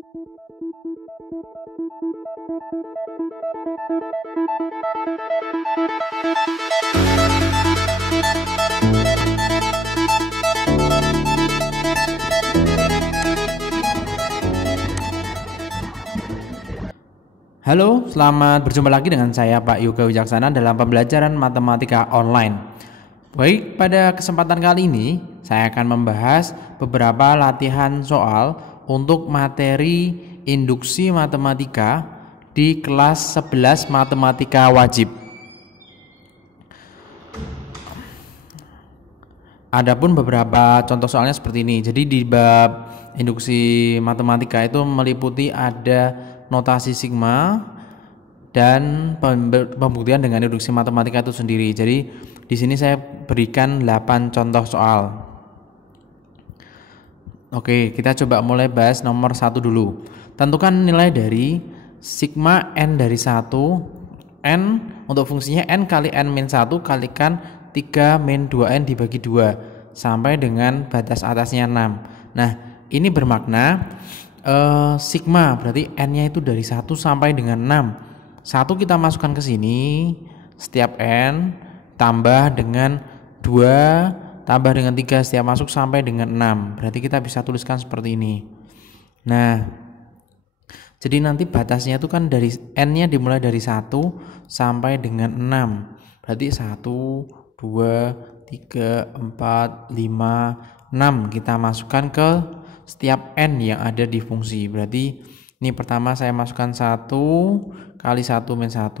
Halo, selamat berjumpa lagi dengan saya Pak Yoga Wijaksana dalam pembelajaran matematika online. Baik, pada kesempatan kali ini saya akan membahas beberapa latihan soal untuk materi induksi matematika di kelas 11 matematika wajib. Adapun beberapa contoh soalnya seperti ini. Jadi di bab induksi matematika itu meliputi ada notasi sigma dan pembuktian dengan induksi matematika itu sendiri. Jadi di sini saya berikan 8 contoh soal. Oke, kita coba mulai bahas nomor 1 dulu. Tentukan nilai dari sigma n dari 1. N untuk fungsinya n kali n min 1 kalikan 3 min 2n dibagi 2 sampai dengan batas atasnya 6. Nah, ini bermakna sigma berarti n-nya itu dari 1 sampai dengan 6. 1 kita masukkan ke sini, setiap n tambah dengan 2 tambah dengan 3 setiap masuk sampai dengan 6. Berarti kita bisa tuliskan seperti ini. Nah, jadi nanti batasnya itu kan dari n-nya dimulai dari 1 sampai dengan 6. Berarti 1, 2, 3, 4, 5, 6 kita masukkan ke setiap n yang ada di fungsi. Berarti ini pertama saya masukkan 1 kali 1 min 1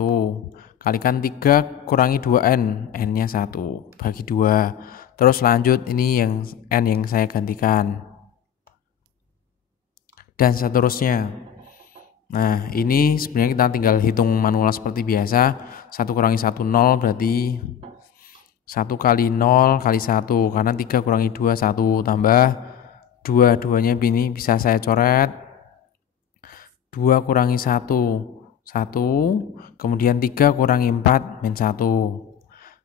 kalikan 3 kurangi 2n, n-nya 1 bagi 2. Terus lanjut ini yang n yang saya gantikan. Dan seterusnya. Nah, ini sebenarnya kita tinggal hitung manual seperti biasa. 1 kurangi 1 0 berarti 1 kali 0 kali 1 karena 3 kurangi 2 1 tambah 2-2-nya ini bisa saya coret 2 kurangi 1 1 kemudian 3 kurangi 4 min 1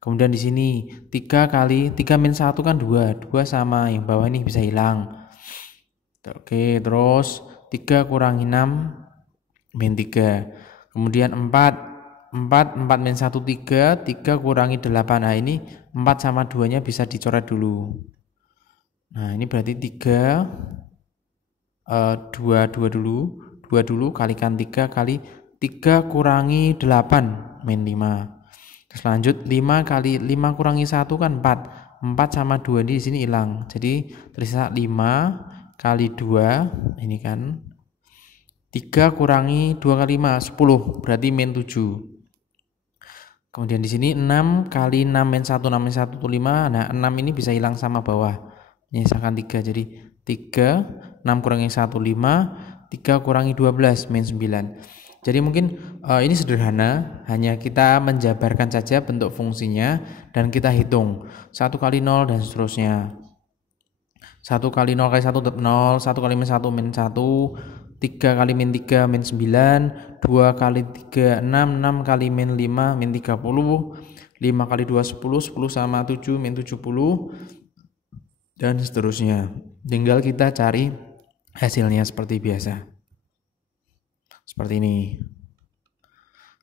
kemudian di sini 3 kali 3 min 1 kan 2 sama yang bawah ini bisa hilang. Oke, terus 3 kurangi 6 min 3 kemudian 4 min 1 3 kurangi 8. Nah, ini 4 sama 2 nya bisa dicoret dulu. Nah, ini berarti 3 2 dulu kalikan 3 kali 3 kurangi 8 min 5. Terus lanjut 5 kali 5 kurangi 1 kan 4 sama 2 di sini hilang. Jadi tersisa 5 kali 2 ini kan 3 kurangi 2 kali 5 10 berarti min 7. Kemudian di sini 6 kali 6 min 1 itu 5. Nah, 6 ini bisa hilang sama bawah. Menyisakan 3. Jadi 3 6 kurangi 1 5 3 kurangi 12 min 9. Jadi mungkin ini sederhana, hanya kita menjabarkan saja bentuk fungsinya dan kita hitung 1 kali 0 dan seterusnya. 1 kali 0 kali 1 tetap 0, 1 kali min 1 min 1, 3 kali min 3 min 9, 2 kali 3 6, 6 kali min 5 min 30, 5 kali 2 10, 10 sama 7 min 70, dan seterusnya. Tinggal kita cari hasilnya seperti biasa. Seperti ini.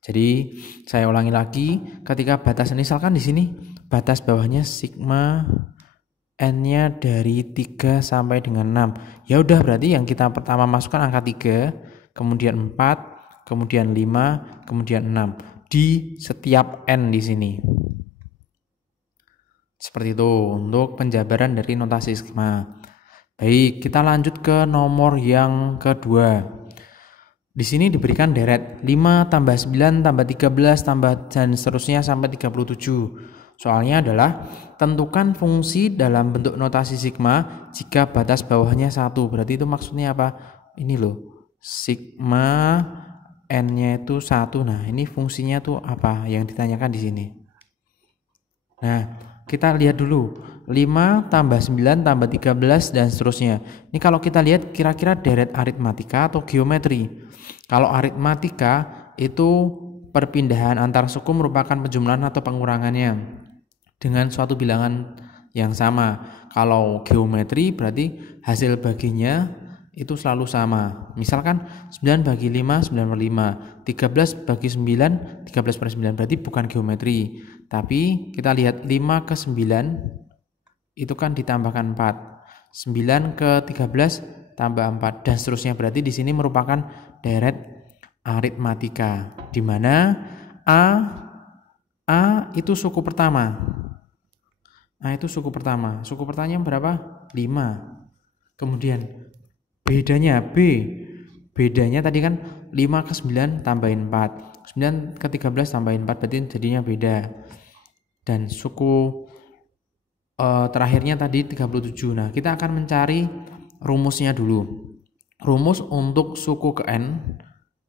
Jadi saya ulangi lagi, ketika batas misalkan di sini batas bawahnya sigma n-nya dari 3 sampai dengan 6. Ya udah, berarti yang kita pertama masukkan angka 3, kemudian 4, kemudian 5, kemudian 6 di setiap n di sini. Seperti itu untuk penjabaran dari notasi sigma. Baik, kita lanjut ke nomor yang kedua. Di sini diberikan deret 5 tambah 9 tambah 13 tambah dan seterusnya sampai 37. Soalnya adalah tentukan fungsi dalam bentuk notasi sigma jika batas bawahnya 1. Berarti itu maksudnya apa? Ini loh, sigma n-nya itu 1. Nah, ini fungsinya tuh apa yang ditanyakan di sini. Nah, kita lihat dulu 5 tambah 9 tambah 13 dan seterusnya. Ini kalau kita lihat kira-kira deret aritmatika atau geometri. Kalau aritmatika itu perpindahan antar suku merupakan penjumlahan atau pengurangannya dengan suatu bilangan yang sama. Kalau geometri berarti hasil baginya itu selalu sama. Misalkan 9 bagi 5, 9 per 5. 13 bagi 9, 13 per 9. Berarti bukan geometri. Tapi kita lihat 5 ke 9 itu kan ditambahkan 4. 9 ke 13 tambah 4 dan seterusnya. Berarti di sini merupakan deret aritmatika di mana A itu suku pertama. A itu suku pertama. Suku pertamanya berapa? 5. Kemudian bedanya bedanya tadi kan 5 ke 9 tambahin 4, 9 ke 13 tambahin 4, berarti jadinya beda. Dan suku terakhirnya tadi 37. Nah, kita akan mencari rumusnya dulu. Rumus untuk suku ke n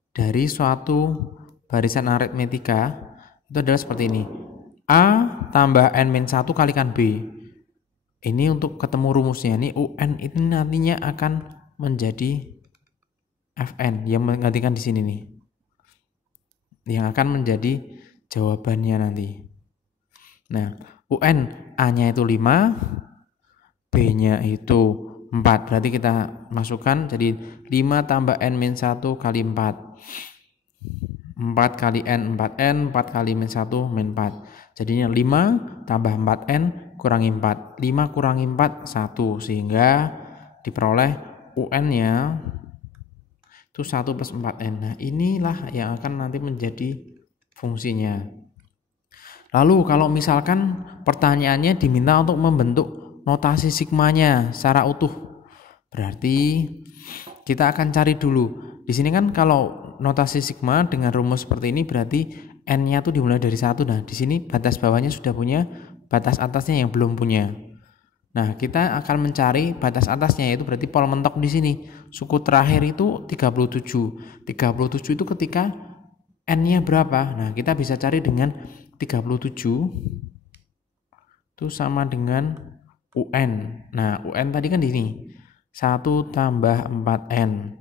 dari suatu barisan aritmetika itu adalah seperti ini. A tambah n-1 kalikan B. Ini untuk ketemu rumusnya. Ini UN itu nantinya akan menjadi Fn yang menggantikan di sini nih. Yang akan menjadi jawabannya nanti. Nah, UN A-nya itu 5, B-nya itu 4. Berarti kita masukkan jadi 5 tambah n-1 kali 4. 4 kali n 4n, 4 kali min 1 min 4. Jadinya 5 tambah 4n kurangi 4. 5 kurangi 4 1 sehingga diperoleh UN-nya itu 1 plus 4n. Nah, inilah yang akan nanti menjadi fungsinya. Lalu kalau misalkan pertanyaannya diminta untuk membentuk notasi sigmanya secara utuh, berarti kita akan cari dulu. Di sini kan kalau notasi sigma dengan rumus seperti ini berarti n-nya tuh dimulai dari 1. Nah, di sini batas bawahnya sudah punya, batas atasnya yang belum punya. Nah, kita akan mencari batas atasnya, yaitu berarti pol mentok di sini. Suku terakhir itu 37. 37 itu ketika n-nya berapa? Nah, kita bisa cari dengan 37 itu sama dengan UN. Nah, UN tadi kan di sini 1 tambah 4n.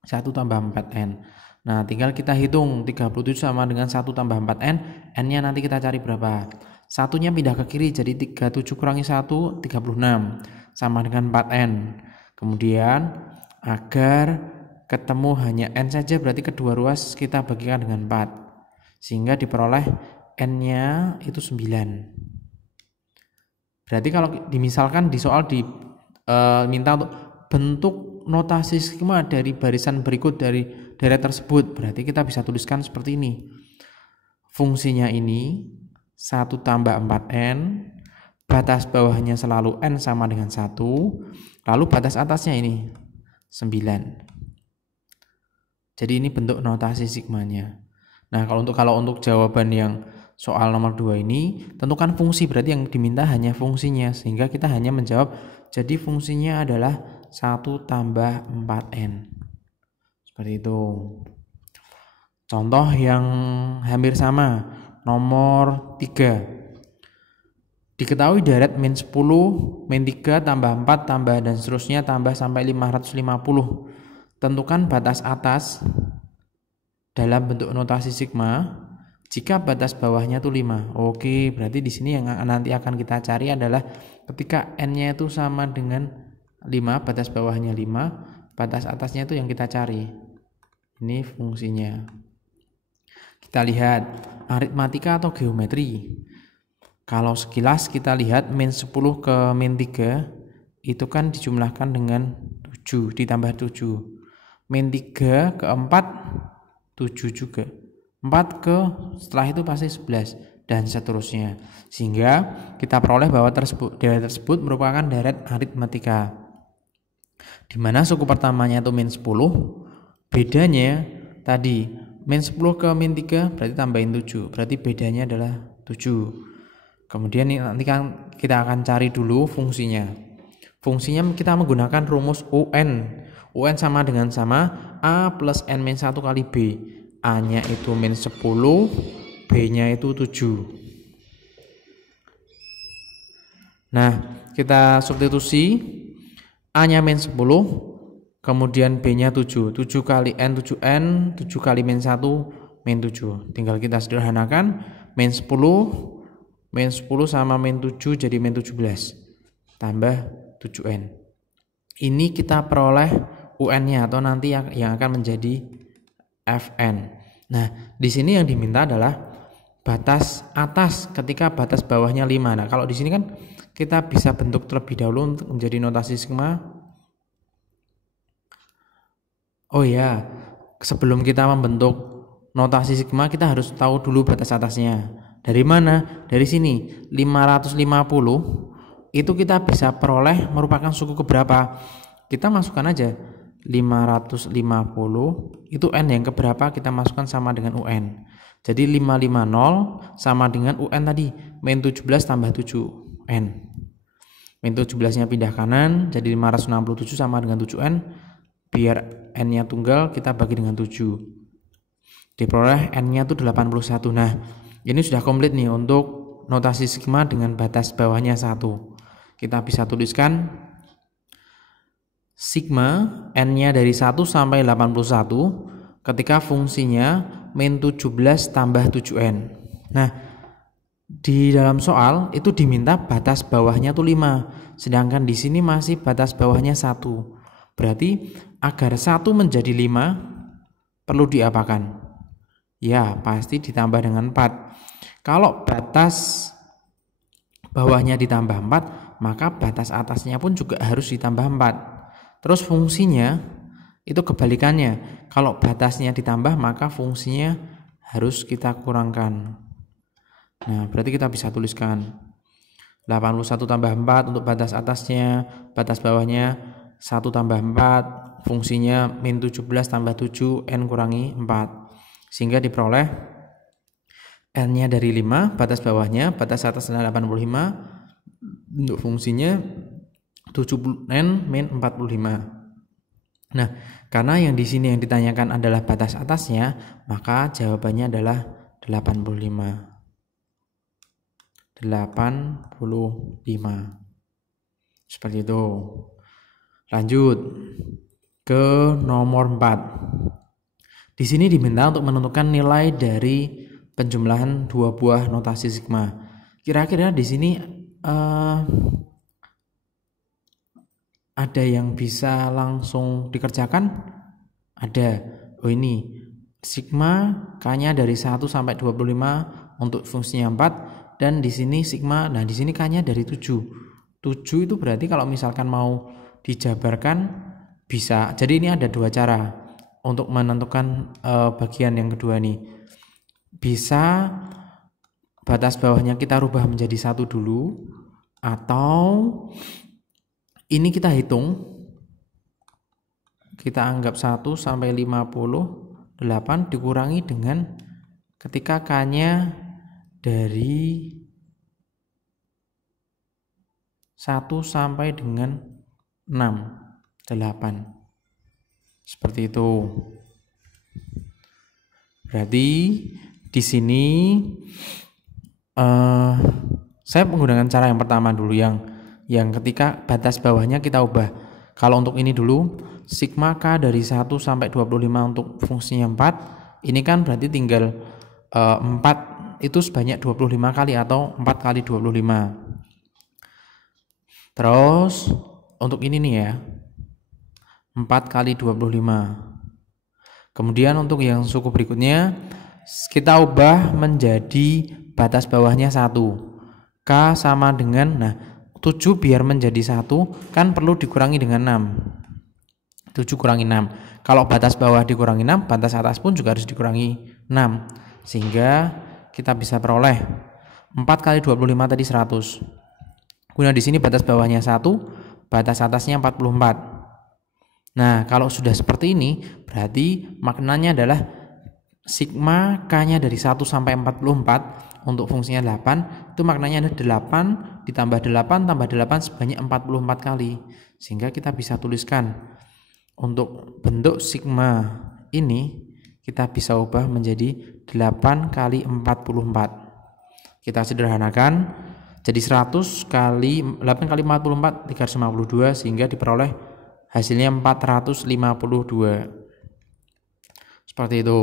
1 tambah 4n. Nah, tinggal kita hitung 37 sama dengan 1 tambah 4n. N-nya nanti kita cari berapa? Satunya pindah ke kiri jadi 37 kurangi 1 36 sama dengan 4n. Kemudian agar ketemu hanya n saja berarti kedua ruas kita bagikan dengan 4 sehingga diperoleh n-nya itu 9. Berarti kalau dimisalkan di soal diminta untuk bentuk notasi skema dari barisan berikut dari deret tersebut, berarti kita bisa tuliskan seperti ini. Fungsinya ini 1 tambah 4n, batas bawahnya selalu n sama dengan 1, lalu batas atasnya ini 9. Jadi ini bentuk notasi sigmanya. Nah, kalau untuk jawaban yang soal nomor 2 ini, tentukan fungsi, berarti yang diminta hanya fungsinya, sehingga kita hanya menjawab jadi fungsinya adalah 1 tambah 4n. Seperti itu. Contoh yang hampir sama, nomor 3. Diketahui deret min 10, min 3 tambah 4 tambah dan seterusnya tambah sampai 550. Tentukan batas atas dalam bentuk notasi sigma jika batas bawahnya itu 5. Oke, berarti di sini yang nanti akan kita cari adalah ketika n-nya itu sama dengan 5, batas bawahnya 5, batas atasnya itu yang kita cari. Ini fungsinya. Kita lihat aritmatika atau geometri. Kalau sekilas kita lihat min 10 ke min 3 itu kan dijumlahkan dengan 7 ditambah 7. Min 3 ke 4 7 juga. 4 ke setelah itu pasti 11 dan seterusnya. Sehingga kita peroleh bahwa deret tersebut merupakan deret aritmatika. Di mana suku pertamanya itu min 10, bedanya tadi min 10 ke min 3 berarti tambahin 7, berarti bedanya adalah 7. Kemudian nanti kan kita akan cari dulu fungsinya. Fungsinya kita menggunakan rumus UN. UN sama dengan A plus n min 1 kali B. A-nya itu min 10, B-nya itu 7. Nah, kita substitusi. A-nya min 10, kemudian B-nya 7. 7 kali N, 7N, 7 kali min 1, min 7. Tinggal kita sederhanakan, min 10 sama min 7 jadi min 17. Tambah 7N. Ini kita peroleh UN-nya atau nanti yang akan menjadi Fn. Nah, di sini yang diminta adalah batas atas ketika batas bawahnya 5. Nah, kalau di sini kan kita bisa bentuk terlebih dahulu untuk menjadi notasi sigma. Oh ya, sebelum kita membentuk notasi sigma kita harus tahu dulu batas atasnya. Dari mana? Dari sini. 550 itu kita bisa peroleh merupakan suku keberapa? Kita masukkan aja 550 itu N yang keberapa, kita masukkan sama dengan UN. Jadi 550 sama dengan UN tadi, min 17 tambah 7N. Min 17-nya pindah kanan, jadi 567 sama dengan 7N. Biar N-nya tunggal, kita bagi dengan 7. Diperoleh N-nya itu 81. Nah, ini sudah komplit nih untuk notasi sigma dengan batas bawahnya 1. Kita bisa tuliskan sigma N-nya dari 1 sampai 81 ketika fungsinya min 17 tambah 7N. Nah, di dalam soal itu diminta batas bawahnya tuh 5, sedangkan di sini masih batas bawahnya 1. Berarti agar 1 menjadi 5 perlu diapakan? Ya, pasti ditambah dengan 4. Kalau batas bawahnya ditambah 4, maka batas atasnya pun juga harus ditambah 4. Terus fungsinya itu kebalikannya. Kalau batasnya ditambah, maka fungsinya harus kita kurangkan. Nah, berarti kita bisa tuliskan 81 tambah 4 untuk batas atasnya, batas bawahnya 1 tambah 4, fungsinya min 17 tambah 7, N kurangi 4. Sehingga diperoleh N-nya dari 5, batas bawahnya, batas atasnya 85, untuk fungsinya 70N min 45. Nah, karena yang di sini yang ditanyakan adalah batas atasnya, maka jawabannya adalah 85. 85. Seperti itu. Lanjut ke nomor 4. Di sini diminta untuk menentukan nilai dari penjumlahan dua buah notasi sigma. Kira-kira di sini ada yang bisa langsung dikerjakan? Ada. Oh, ini sigma K-nya dari 1 sampai 25 untuk fungsinya 4, dan di sini sigma, nah di sini K-nya dari 7. 7 itu berarti kalau misalkan mau dijabarkan bisa. Jadi ini ada dua cara untuk menentukan bagian yang kedua nih. Bisa batas bawahnya kita rubah menjadi 1 dulu, atau ini kita hitung, kita anggap 1 sampai 58 dikurangi dengan ketika K-nya dari 1 sampai dengan 6, 8. Seperti itu. Berarti di sini saya menggunakan cara yang pertama dulu, yang ketika batas bawahnya kita ubah. Kalau untuk ini dulu, sigma K dari 1 sampai 25 untuk fungsinya 4, ini kan berarti tinggal 4 itu sebanyak 25 kali atau 4 kali 25. Terus untuk ini nih ya, 4 kali 25. Kemudian untuk yang suku berikutnya kita ubah menjadi batas bawahnya 1. K sama dengan, nah 7 biar menjadi 1 kan perlu dikurangi dengan 6. 7 kurangi 6. Kalau batas bawah dikurangi 6, batas atas pun juga harus dikurangi 6. Sehingga kita bisa peroleh 4 kali 25 tadi 100. Kemudian di sini batas bawahnya 1, batas atasnya 44. Nah, kalau sudah seperti ini, berarti maknanya adalah sigma K-nya dari 1 sampai 44 untuk fungsinya 8, itu maknanya adalah 8 ditambah 8 tambah 8 sebanyak 44 kali. Sehingga kita bisa tuliskan untuk bentuk sigma ini kita bisa ubah menjadi 8 kali 44. Kita sederhanakan jadi 100 kali 8 kali 44 352, sehingga diperoleh hasilnya 452. Seperti itu.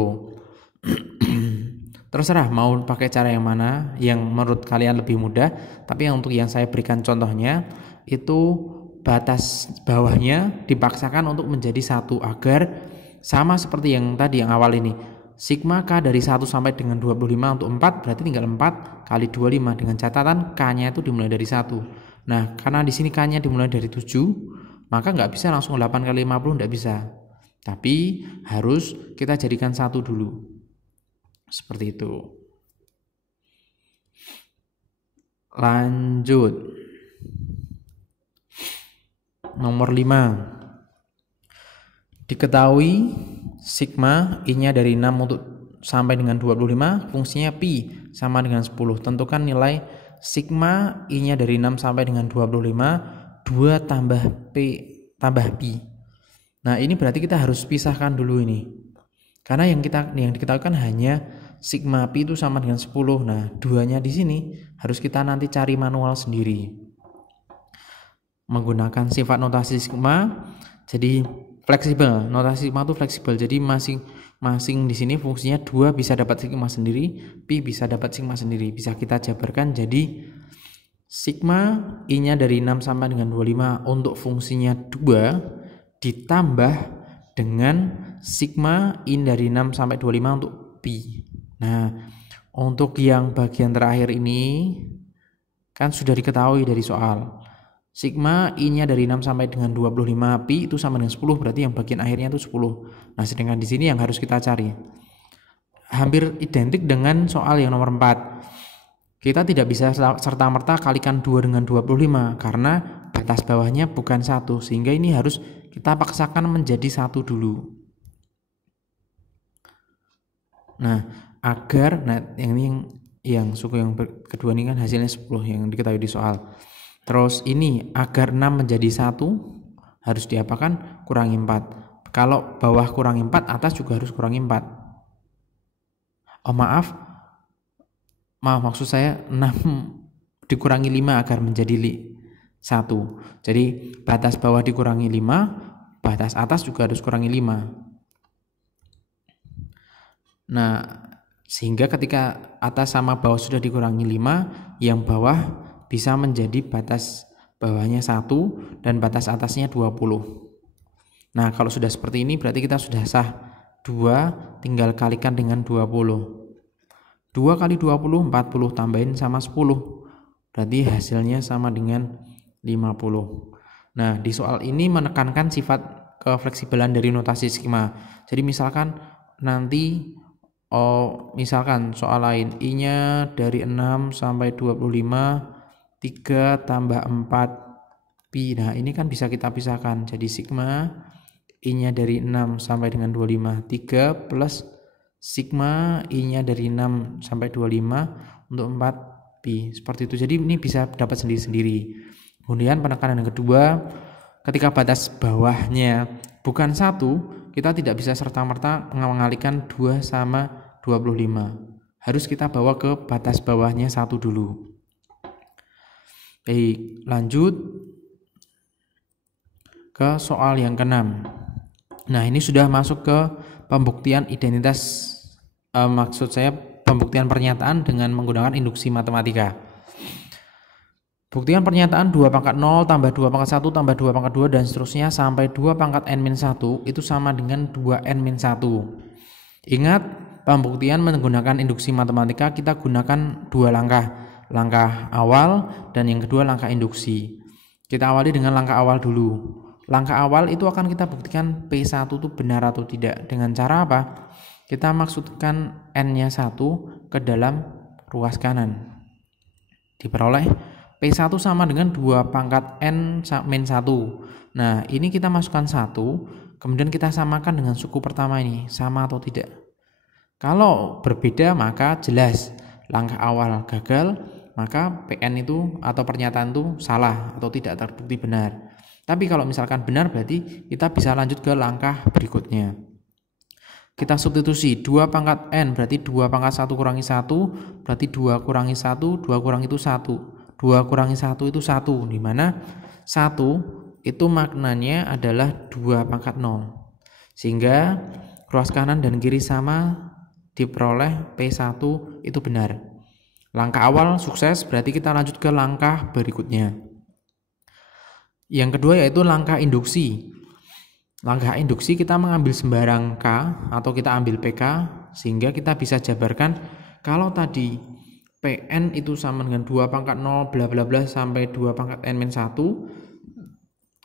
Terserah mau pakai cara yang mana yang menurut kalian lebih mudah, tapi untuk yang saya berikan contohnya itu batas bawahnya dipaksakan untuk menjadi 1 agar sama seperti yang tadi yang awal ini. Sigma K dari 1 sampai dengan 25 untuk 4 berarti tinggal 4 kali 25 dengan catatan K-nya itu dimulai dari 1. Nah, karena di sini K-nya dimulai dari 7, maka nggak bisa langsung 8 kali 50, nggak bisa. Tapi harus kita jadikan 1 dulu. Seperti itu. Lanjut. Nomor 5. Diketahui sigma I-nya dari 6 untuk sampai dengan 25, fungsinya pi sama dengan 10. Tentukan nilai sigma I-nya dari 6 sampai dengan 25, 2 tambah p tambah pi. Nah, ini berarti kita harus pisahkan dulu ini. Karena yang diketahui kan hanya sigma pi itu sama dengan 10. Nah, 2-nya di sini harus kita nanti cari manual sendiri. Menggunakan sifat notasi sigma, jadi fleksibel. Notasi sigma itu fleksibel. Jadi masing-masing di sini fungsinya 2 bisa dapat sigma sendiri, pi bisa dapat sigma sendiri. Bisa kita jabarkan jadi sigma I-nya dari 6 sampai dengan 25 untuk fungsinya 2 ditambah dengan sigma I dari 6 sampai 25 untuk pi. Nah, untuk yang bagian terakhir ini kan sudah diketahui dari soal. Sigma I-nya dari 6 sampai dengan 25, pi itu sama dengan 10, berarti yang bagian akhirnya itu 10. Nah, sedangkan di sini yang harus kita cari hampir identik dengan soal yang nomor 4. Kita tidak bisa serta-merta kalikan 2 dengan 25 karena batas bawahnya bukan 1, sehingga ini harus kita paksakan menjadi 1 dulu. Nah, agar yang suku yang kedua ini kan hasilnya 10 yang diketahui di soal. Terus ini agar 6 menjadi 1 harus diapakan? Kurangi 4. Kalau bawah kurangi 4, atas juga harus kurangi 4. Oh maaf maksud saya 6 dikurangi 5 agar menjadi 1. Jadi batas bawah dikurangi 5, batas atas juga harus kurangi 5. Nah, sehingga ketika atas sama bawah sudah dikurangi 5, yang bawah bisa menjadi batas bawahnya 1 dan batas atasnya 20. Nah, kalau sudah seperti ini berarti kita sudah sah. 2 tinggal kalikan dengan 20. 2 kali 20, 40, tambahin sama 10. Berarti hasilnya sama dengan 50. Nah, di soal ini menekankan sifat kefleksibelan dari notasi sigma. Jadi misalkan nanti misalkan soal lain I-nya dari 6 sampai 25, 3 tambah 4 pi. Nah, ini kan bisa kita pisahkan. Jadi sigma I-nya dari 6 sampai dengan 25, 3 plus sigma I-nya dari 6 sampai 25 untuk 4 pi. Seperti itu. Jadi ini bisa dapat sendiri-sendiri. Kemudian penekanan yang kedua, ketika batas bawahnya bukan 1, kita tidak bisa serta-merta mengalihkan 2 sama 25. Harus kita bawa ke batas bawahnya 1 dulu. Baik, lanjut ke soal yang ke-6. Nah, ini sudah masuk ke pembuktian identitas, maksud saya pembuktian pernyataan dengan menggunakan induksi matematika. Buktian pernyataan 2 pangkat 0 tambah 2 pangkat 1 tambah 2 pangkat 2 dan seterusnya sampai 2 pangkat n-1 itu sama dengan 2n-1. Ingat, pembuktian menggunakan induksi matematika kita gunakan 2 langkah. Langkah awal dan yang kedua langkah induksi. Kita awali dengan langkah awal dulu. Langkah awal itu akan kita buktikan P1 itu benar atau tidak. Dengan cara apa? Kita maksudkan n-nya 1 ke dalam ruas kanan. Diperoleh P1 sama dengan 2 pangkat n-1. Nah, ini kita masukkan 1, kemudian kita samakan dengan suku pertama ini, sama atau tidak. Kalau berbeda maka jelas langkah awal gagal, maka PN itu atau pernyataan itu salah atau tidak terbukti benar. Tapi kalau misalkan benar berarti kita bisa lanjut ke langkah berikutnya. Kita substitusi 2 pangkat n berarti 2 pangkat 1 kurangi 1 berarti 2 kurangi 1, 2 kurangi itu 1. 2 kurangi 1 itu 1, di mana 1 itu maknanya adalah 2 pangkat 0. Sehingga ruas kanan dan kiri sama, diperoleh P1 itu benar. Langkah awal sukses, berarti kita lanjut ke langkah berikutnya. Yang kedua yaitu langkah induksi. Langkah induksi kita mengambil sembarang K atau kita ambil PK sehingga kita bisa jabarkan kalau tadi PN itu sama dengan 2 pangkat 0 bla bla bla sampai 2 pangkat N-1,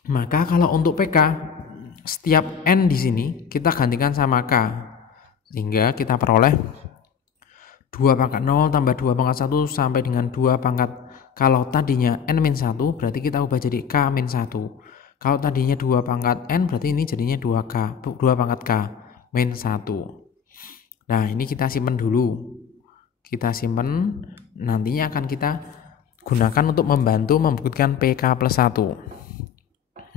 maka kalau untuk PK setiap N di sini kita gantikan sama K sehingga kita peroleh 2 pangkat 0 tambah 2 pangkat 1 sampai dengan 2 pangkat, kalau tadinya N-1 berarti kita ubah jadi K-1. Kalau tadinya 2 pangkat N berarti ini jadinya 2 pangkat K min 1. Nah ini kita simpan dulu. Kita simpan, nantinya akan kita gunakan untuk membantu membuktikan PK plus 1.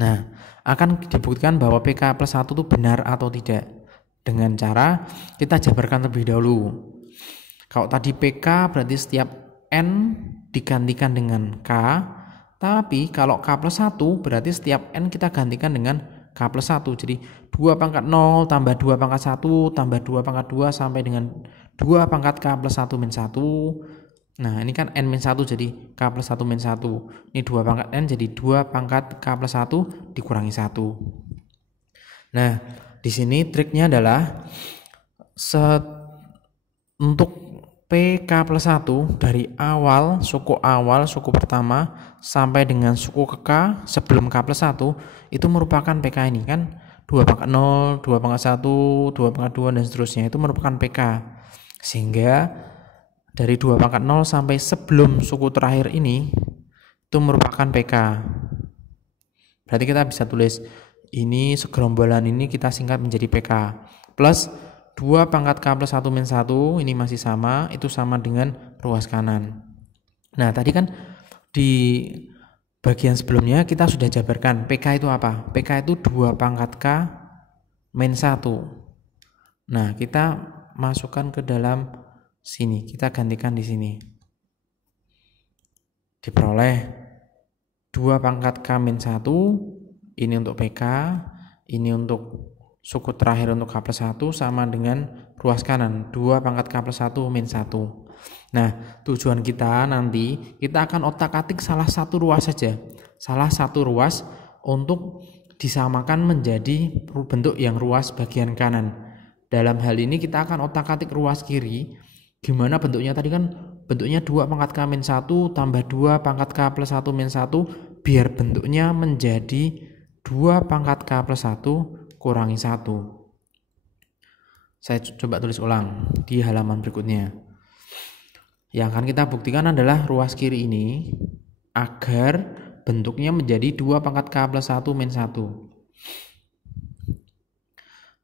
Nah akan dibuktikan bahwa PK plus 1 itu benar atau tidak dengan cara kita jabarkan terlebih dahulu. Kalau tadi PK berarti setiap N digantikan dengan K, tapi kalau K plus 1 berarti setiap N kita gantikan dengan K plus 1. Jadi 2 pangkat 0 tambah 2 pangkat 1 tambah 2 pangkat 2 sampai dengan 2 pangkat K plus 1 min 1. Nah ini kan N min 1 jadi K plus 1 min 1. Ini 2 pangkat N jadi 2 pangkat K plus 1 dikurangi 1. Nah di sini triknya adalah untuk PK plus 1 dari awal, suku pertama sampai dengan suku ke K sebelum K plus 1 itu merupakan PK ini kan 2 pangkat 0, 2 pangkat 1, 2 pangkat 2 dan seterusnya itu merupakan PK. Sehingga dari 2 pangkat 0 sampai sebelum suku terakhir ini itu merupakan PK. Berarti kita bisa tulis ini segerombolan ini kita singkat menjadi PK plus 2 pangkat K plus 1 min 1 ini masih sama, itu sama dengan ruas kanan. Nah tadi kan di bagian sebelumnya kita sudah jabarkan PK itu apa? PK itu 2 pangkat K min 1. Nah kita masukkan ke dalam sini, kita gantikan di sini. Diperoleh 2 pangkat K min 1, ini untuk PK, ini untuk suku terakhir untuk K plus 1 sama dengan ruas kanan 2 pangkat K plus 1 min 1. Nah tujuan kita nanti kita akan otak-atik salah satu ruas saja, salah satu ruas untuk disamakan menjadi bentuk yang ruas bagian kanan. Dalam hal ini kita akan otak-atik ruas kiri. Gimana bentuknya tadi kan bentuknya 2 pangkat K min 1 tambah 2 pangkat K plus 1 min 1 biar bentuknya menjadi 2 pangkat K plus 1 kurangi 1. Saya coba tulis ulang di halaman berikutnya. Yang akan kita buktikan adalah ruas kiri ini agar bentuknya menjadi 2 pangkat K plus 1 min 1.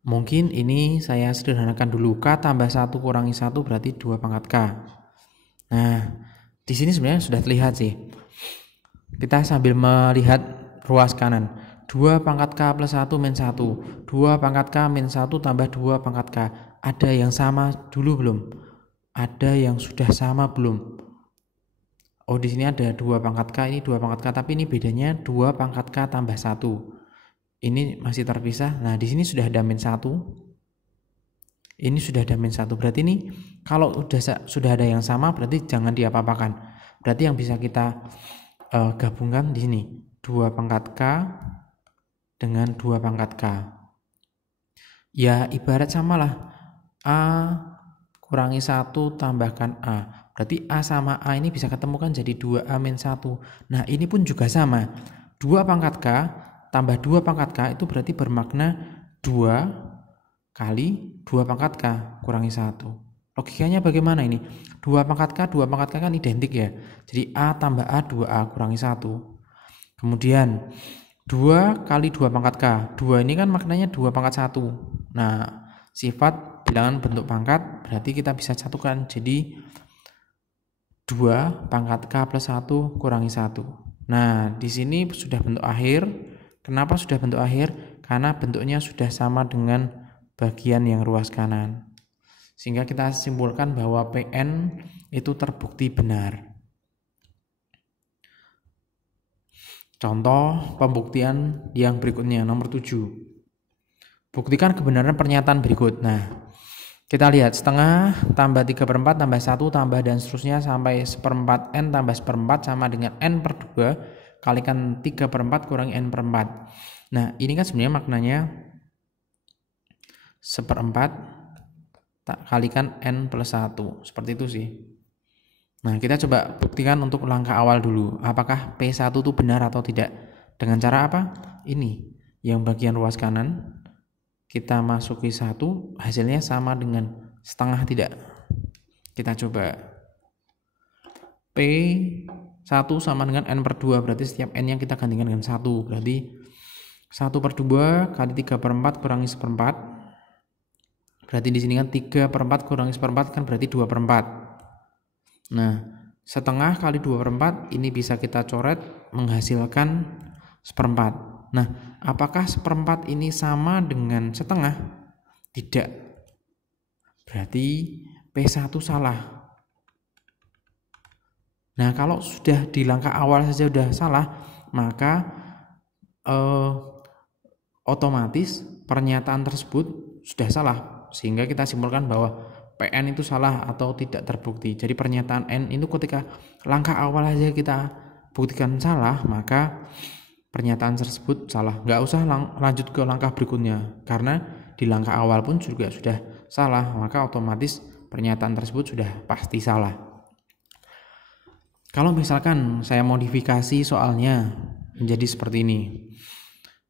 Mungkin ini saya sederhanakan dulu. K tambah 1 kurangi 1 berarti 2 pangkat K. Nah, di sini sebenarnya sudah terlihat sih. Kita sambil melihat ruas kanan. 2 pangkat K plus 1 min 1. 2 pangkat K min 1 tambah 2 pangkat K. Ada yang sama dulu belum? Ada yang sudah sama belum? Oh, di sini ada 2 pangkat K, ini 2 pangkat K, tapi ini bedanya 2 pangkat K tambah 1. Ini masih terpisah. Nah, di sini sudah ada min 1. Ini sudah ada min 1. Berarti ini kalau sudah ada yang sama berarti jangan diapa-apakan. Berarti yang bisa kita gabungkan di sini 2 pangkat K dengan 2 pangkat K. Ya ibarat samalah A kurangi 1 tambahkan A. Berarti A sama A ini bisa ketemukan jadi 2A min 1. Nah ini pun juga sama. 2 pangkat K tambah 2 pangkat K itu berarti bermakna 2 kali 2 pangkat K kurangi 1. Logikanya bagaimana ini? 2 pangkat K, 2 pangkat K kan identik ya. Jadi A tambah A, 2A kurangi 1. Kemudian 2 kali 2 pangkat K. 2 ini kan maknanya 2 pangkat 1. Nah, sifat bilangan bentuk pangkat berarti kita bisa satukan. Jadi 2 pangkat K plus 1 kurangi 1. Nah, di sini sudah bentuk akhir. Kenapa sudah bentuk akhir? Karena bentuknya sudah sama dengan bagian yang ruas kanan. Sehingga kita simpulkan bahwa PN itu terbukti benar. Contoh pembuktian yang berikutnya, nomor 7. Buktikan kebenaran pernyataan berikut. Nah, kita lihat setengah tambah 3/4 tambah 1 tambah dan seterusnya sampai 1/4 N tambah 1/4 sama dengan N per 2 kalikan 3/4 kurangi n per 4. Nah ini kan sebenarnya maknanya 1/4 tak kalikan n plus 1, seperti itu sih. Nah kita coba buktikan untuk langkah awal dulu, apakah P1 itu benar atau tidak. Dengan cara apa? Ini, yang bagian ruas kanan kita masuki 1, hasilnya sama dengan setengah tidak. Kita coba. P1 sama dengan n per 2, berarti setiap n yang kita gantikan dengan 1, berarti 1/2 kali 3/4 kurangi 1/4. Berarti di sini kan 3/4 kurangi 1/4 kan berarti 2/4. Nah, setengah kali 2/4 ini bisa kita coret menghasilkan 1/4. Nah, apakah 1/4 ini sama dengan setengah? Tidak. Berarti P1 salah. Nah, kalau sudah di langkah awal saja sudah salah, maka otomatis pernyataan tersebut sudah salah, sehingga kita simpulkan bahwa PN itu salah atau tidak terbukti. Jadi pernyataan N itu ketika langkah awal saja kita buktikan salah, maka pernyataan tersebut salah. Nggak usah lanjut ke langkah berikutnya, karena di langkah awal pun juga sudah salah, maka otomatis pernyataan tersebut sudah pasti salah. Kalau misalkan saya modifikasi soalnya menjadi seperti ini,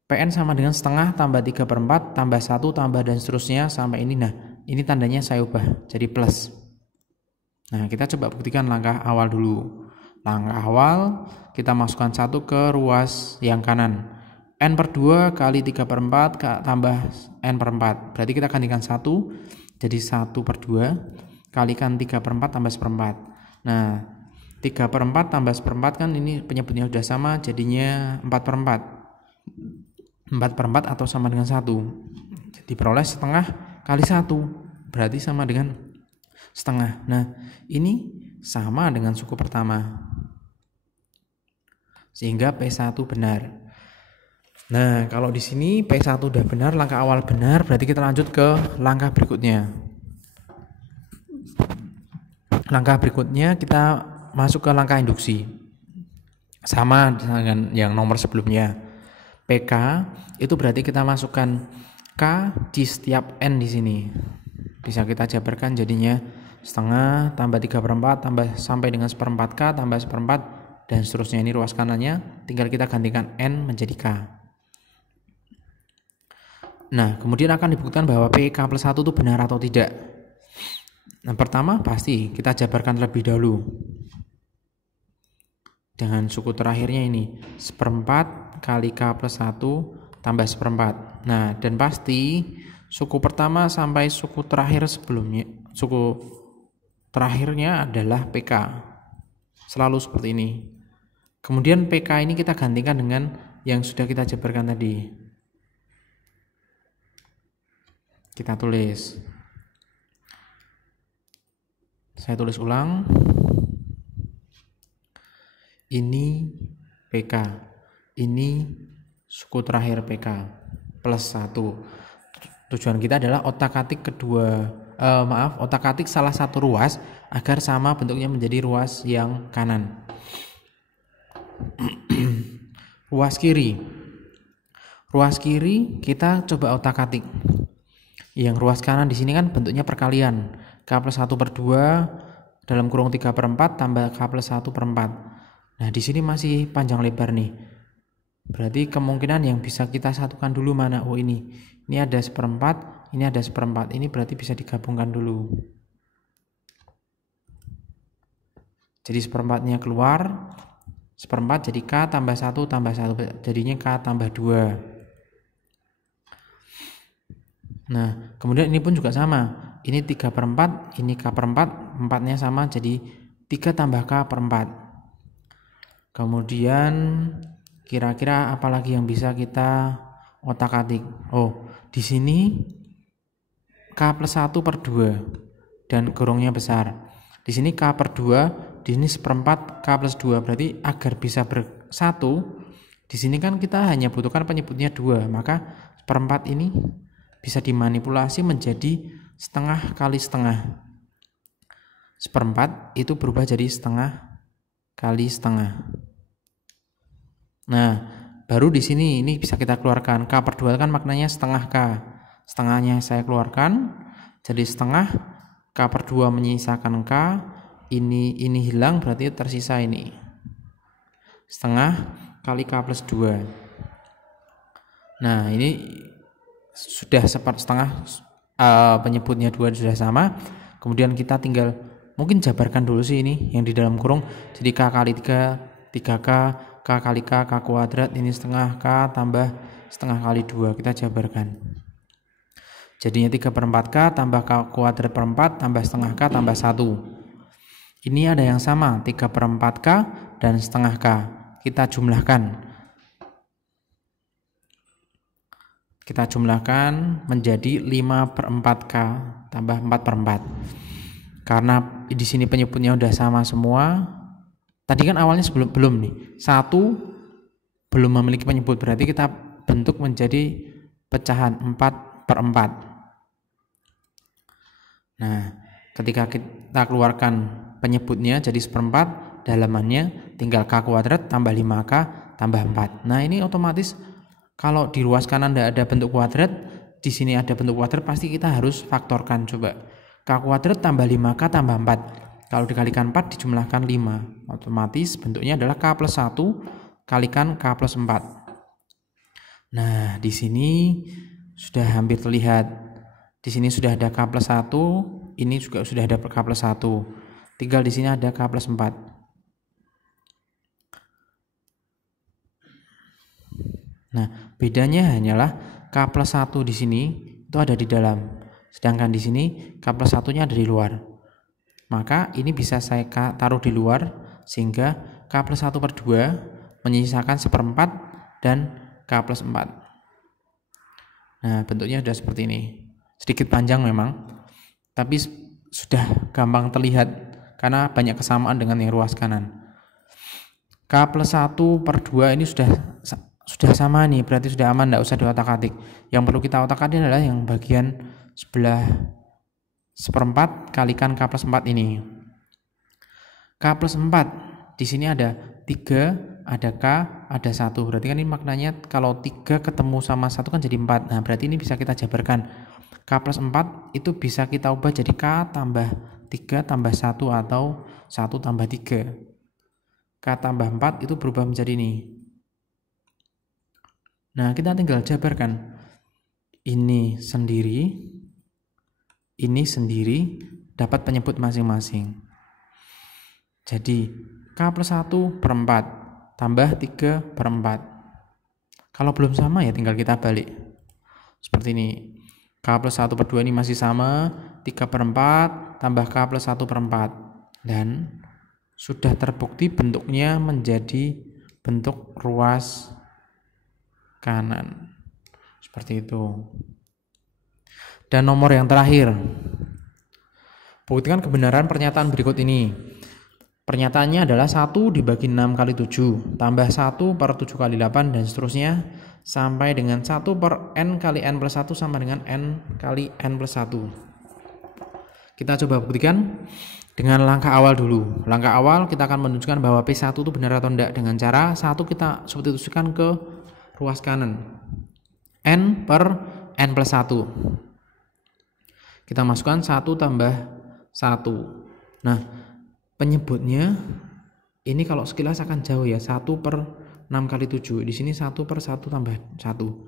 PN sama dengan setengah tambah 3/4 tambah 1 tambah dan seterusnya sampai ini. Nah ini tandanya saya ubah jadi plus. Nah kita coba buktikan langkah awal dulu. Langkah awal kita masukkan 1 ke ruas yang kanan, n per 2 kali 3/4 tambah n per 4, berarti kita gantikan 1 jadi 1/2 kalikan 3/4 tambah 1/4. Nah 3/4 tambah 1/4 kan ini penyebutnya sudah sama, jadinya 4/4. 4/4 atau sama dengan 1. Jadi peroleh setengah kali 1, berarti sama dengan setengah. Nah ini sama dengan suku pertama, sehingga P1 benar. Nah kalau di sini P1 udah benar, langkah awal benar, berarti kita lanjut ke langkah berikutnya. Langkah berikutnya kita masuk ke langkah induksi, sama dengan yang nomor sebelumnya. PK itu berarti kita masukkan K di setiap N di sini. Bisa kita jabarkan jadinya setengah tambah 3/4 tambah sampai dengan 1/4K tambah 1/4 dan seterusnya. Ini ruas kanannya, tinggal kita gantikan N menjadi K. Nah kemudian akan dibuktikan bahwa PK plus 1 itu benar atau tidak. Nah pertama pasti kita jabarkan terlebih dahulu dengan suku terakhirnya ini 1/4 kali K plus 1 tambah 1/4. Nah dan pasti suku pertama sampai suku terakhir sebelumnya, suku terakhirnya adalah PK, selalu seperti ini. Kemudian PK ini kita gantikan dengan yang sudah kita jabarkan tadi. Kita tulis, saya tulis ulang, ini PK, ini suku terakhir PK plus 1. Tujuan kita adalah otak-atik otak-atik salah satu ruas agar sama bentuknya menjadi ruas yang kanan. Ruas kiri kita coba otak-atik. Yang ruas kanan di sini kan bentuknya perkalian, K plus 1/2 dalam kurung 3/4 tambah K plus 1/4. Nah di sini masih panjang lebar nih, berarti kemungkinan yang bisa kita satukan dulu mana? Oh ini ada 1/4, ini ada 1/4, ini berarti bisa digabungkan dulu. Jadi 1/4-nya keluar, 1/4 jadi K tambah 1 tambah 1, jadinya K tambah 2. Nah kemudian ini pun juga sama, ini 3/4, ini K/4, 4-nya sama jadi 3 tambah K/4. Kemudian kira-kira apalagi yang bisa kita otak-atik? Oh di sini K plus 1/2 dan kurungnya besar. Di sini K/2, di sini 1/4 K plus 2, berarti agar bisa bersatu di sini kan kita hanya butuhkan penyebutnya 2, maka 1/4 ini bisa dimanipulasi menjadi setengah kali setengah. 1/4 itu berubah jadi setengah kali setengah. Nah, baru di sini ini bisa kita keluarkan. K per 2 kan maknanya setengah K. Setengahnya saya keluarkan jadi setengah. K per 2 menyisakan K. Ini hilang, berarti tersisa ini. Setengah kali K plus 2. Nah, ini sudah setengah, penyebutnya 2 sudah sama. Kemudian kita tinggal mungkin jabarkan dulu sih ini yang di dalam kurung. Jadi K kali 3, 3K, K kali K, K kuadrat, ini setengah K tambah setengah kali 2, kita jabarkan. Jadinya 3/4K tambah K kuadrat per 4 tambah setengah K tambah 1. Ini ada yang sama, 3/4K dan setengah K. Kita jumlahkan. Kita jumlahkan menjadi 5/4K tambah 4/4. Karena di sini penyebutnya udah sama semua. Tadi kan awalnya belum nih. 1 belum memiliki penyebut, berarti kita bentuk menjadi pecahan 4/4. Nah, ketika kita keluarkan penyebutnya jadi 1/4, dalamannya tinggal K kuadrat tambah 5K tambah 4. Nah, ini otomatis kalau di ruas kanan tidak ada bentuk kuadrat, di sini ada bentuk kuadrat, pasti kita harus faktorkan. Coba K kuadrat tambah 5K tambah 4. Kalau dikalikan 4 dijumlahkan 5. Otomatis bentuknya adalah K plus 1 kalikan K plus 4. Nah, di sini sudah hampir terlihat. Di sini sudah ada K plus 1, ini juga sudah ada K plus 1. Tinggal di sini ada K plus 4. Nah, bedanya hanyalah K plus 1 di sini itu ada di dalam. Sedangkan di sini K plus 1-nya ada di luar. Maka ini bisa saya taruh di luar sehingga K plus 1 per 2 menyisakan 1/4 dan K plus 4. Nah, bentuknya sudah seperti ini. Sedikit panjang memang, tapi sudah gampang terlihat karena banyak kesamaan dengan yang ruas kanan. K plus 1 per 2 ini sudah sama nih, berarti sudah aman, tidak usah diotak-atik. Yang perlu kita otak-atik adalah yang bagian sebelah 1/4 kalikan K plus 4 ini. K plus 4 di sini ada 3, ada K, ada 1. Berarti kan ini maknanya kalau 3 ketemu sama 1 kan jadi 4. Nah, berarti ini bisa kita jabarkan. K plus 4 itu bisa kita ubah jadi K tambah 3 tambah 1 atau 1 tambah 3. K tambah 4 itu berubah menjadi ini. Nah, kita tinggal jabarkan. Ini sendiri dapat penyebut masing-masing. Jadi K plus 1/4 tambah 3/4. Kalau belum sama ya tinggal kita balik. Seperti ini. K plus 1 per 2 ini masih sama, 3/4 tambah K plus 1/4. Dan sudah terbukti bentuknya menjadi bentuk ruas kanan. Seperti itu. Dan nomor yang terakhir. Buktikan kebenaran pernyataan berikut ini. Pernyataannya adalah 1 dibagi 6 kali 7 tambah 1 per 7 kali 8 dan seterusnya sampai dengan 1 per n kali n plus 1 sama dengan n kali n plus 1. Kita coba buktikan dengan langkah awal dulu. Langkah awal kita akan menunjukkan bahwa P1 itu benar atau tidak dengan cara 1 kita substitusikan ke ruas kanan. N per n plus 1. Kita masukkan 1 tambah 1. Nah, penyebutnya ini kalau sekilas akan jauh ya, 1 per 6 kali 7. Di sini 1 per 1 tambah 1.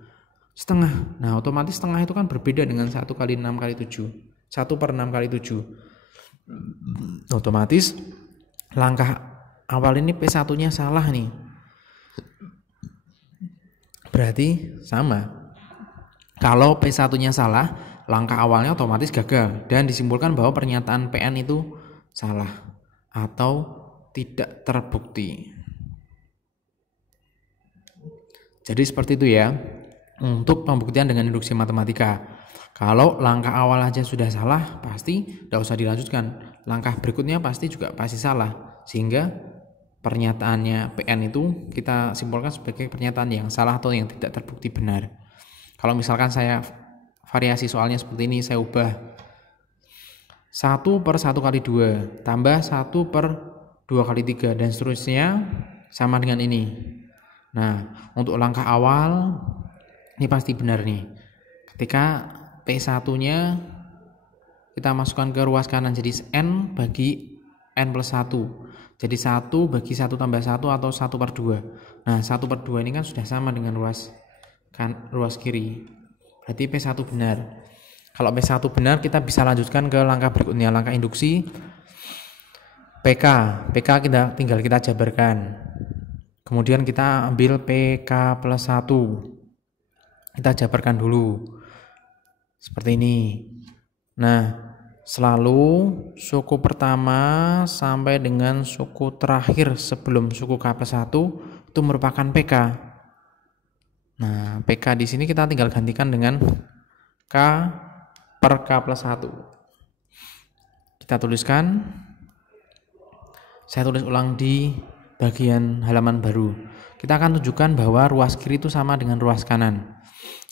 Setengah. Nah, otomatis setengah itu kan berbeda dengan 1 kali 6 kali 7. 1 per 6 kali 7. Otomatis langkah awal ini P1-nya salah nih. Berarti sama. Kalau P1-nya salah, langkah awalnya otomatis gagal dan disimpulkan bahwa pernyataan PN itu salah atau tidak terbukti. Jadi seperti itu ya untuk pembuktian dengan induksi matematika. Kalau langkah awal aja sudah salah, pasti tidak usah dilanjutkan. Langkah berikutnya pasti salah, sehingga pernyataannya PN itu kita simpulkan sebagai pernyataan yang salah atau yang tidak terbukti benar. Kalau misalkan saya variasi soalnya seperti ini, saya ubah 1 per 1 kali 2 tambah 1 per 2 kali 3 dan seterusnya sama dengan ini. Nah, untuk langkah awal ini pasti benar nih. Ketika P1-nya kita masukkan ke ruas kanan, jadi N bagi N plus 1. Jadi 1 bagi 1 tambah 1 atau 1/2. Nah, 1/2 ini kan sudah sama dengan ruas kiri. Berarti P1 benar. Kalau P1 benar, kita bisa lanjutkan ke langkah berikutnya, langkah induksi. PK tinggal kita jabarkan. Kemudian kita ambil PK plus 1. Kita jabarkan dulu. Seperti ini. Nah, selalu suku pertama sampai dengan suku terakhir sebelum suku K plus 1 itu merupakan PK. Nah, PK di sini kita tinggal gantikan dengan K per K plus 1. Kita tuliskan. Saya tulis ulang di bagian halaman baru. Kita akan tunjukkan bahwa ruas kiri itu sama dengan ruas kanan.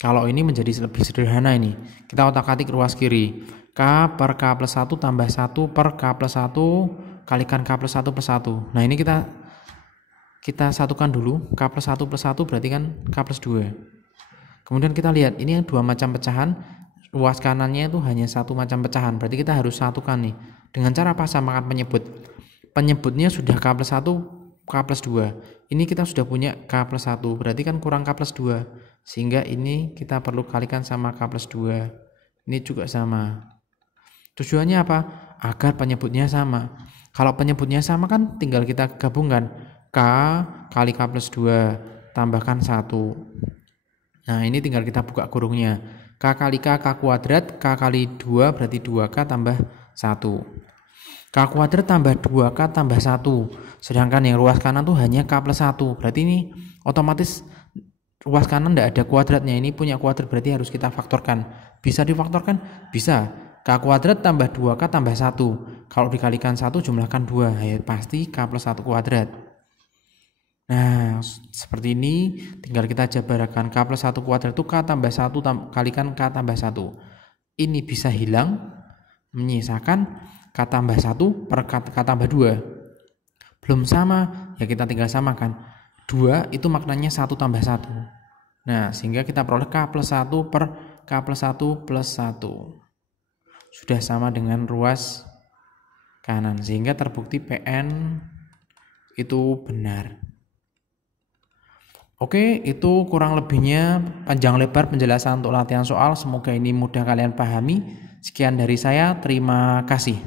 Kalau ini menjadi lebih sederhana ini. Kita otak-atik ruas kiri. K per K plus 1 tambah 1 per K plus 1 kalikan K plus 1 plus 1. Nah, ini kita satukan dulu. K plus 1 plus 1 berarti kan K plus 2. Kemudian kita lihat, ini dua macam pecahan. Ruas kanannya itu hanya satu macam pecahan. Berarti kita harus satukan nih. Dengan cara apa? Samakan penyebut. Penyebutnya sudah K plus 1, K plus 2. Ini kita sudah punya K plus 1. Berarti kan kurang K plus 2. Sehingga ini kita perlu kalikan sama K plus 2. Ini juga sama. Tujuannya apa? Agar penyebutnya sama. Kalau penyebutnya sama kan tinggal kita gabungkan. K kali K plus 2 tambahkan 1. Nah, ini tinggal kita buka kurungnya. K kali K kuadrat, K kali 2 berarti 2K tambah 1. K kuadrat tambah 2K tambah 1. Sedangkan yang ruas kanan tuh hanya K plus 1. Berarti ini otomatis ruas kanan tidak ada kuadratnya. Ini punya kuadrat, berarti harus kita faktorkan. Bisa difaktorkan? Bisa. K kuadrat tambah 2K tambah 1. Kalau dikalikan 1 jumlahkan 2. Ya, pasti K plus 1 kuadrat. Nah, seperti ini tinggal kita jabarkan. K plus 1 kuadrat itu K tambah 1 kalikan K tambah 1. Ini bisa hilang, menyisakan K tambah 1 per K tambah 2. Belum sama, ya kita tinggal samakan. 2 itu maknanya 1 tambah 1. Nah, sehingga kita peroleh K plus 1 per K plus 1 plus 1. Sudah sama dengan ruas kanan. Sehingga terbukti PN itu benar. Oke, itu kurang lebihnya panjang lebar penjelasan untuk latihan soal. Semoga ini mudah kalian pahami. Sekian dari saya, terima kasih.